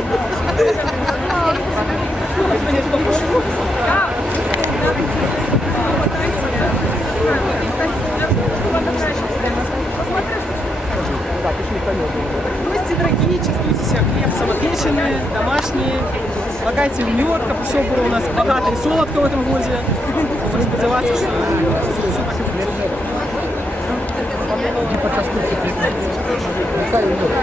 Гости дорогие, чувствуйте себя хлебцем отмеченные, домашние. Лагайте в Нью-Йорк, все было у нас богато и солодко в этом годе. Будем сподеваться, что все так и будет.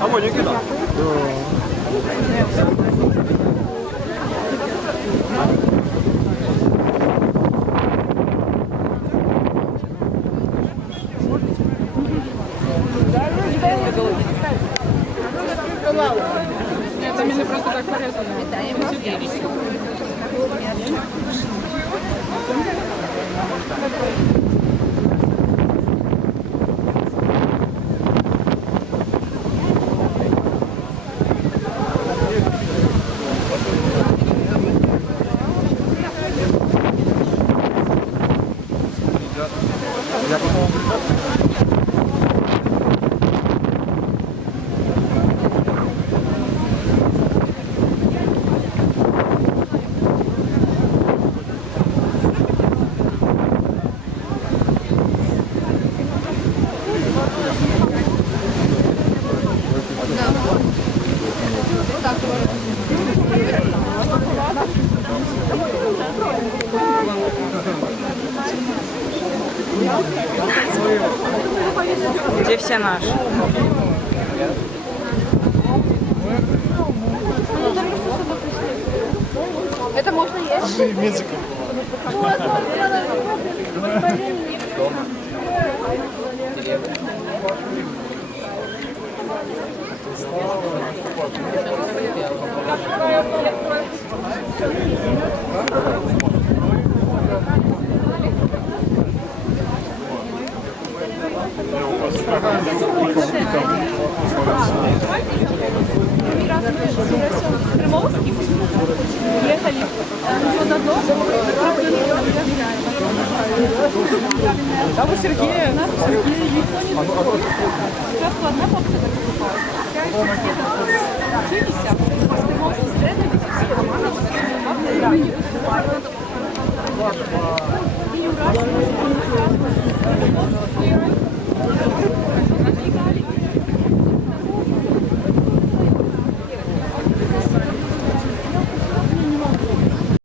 А вот Никита. Это меня просто так порезано. Где все наши? Это можно есть? Мексика. Приморский ехали под одно. Там у Сергея, у нас у Сергея Никто не заходит. Сейчас одна бабка так покупала. Скажешь, где-то 70. С Приморским стрелами все команда, бабка не выступает.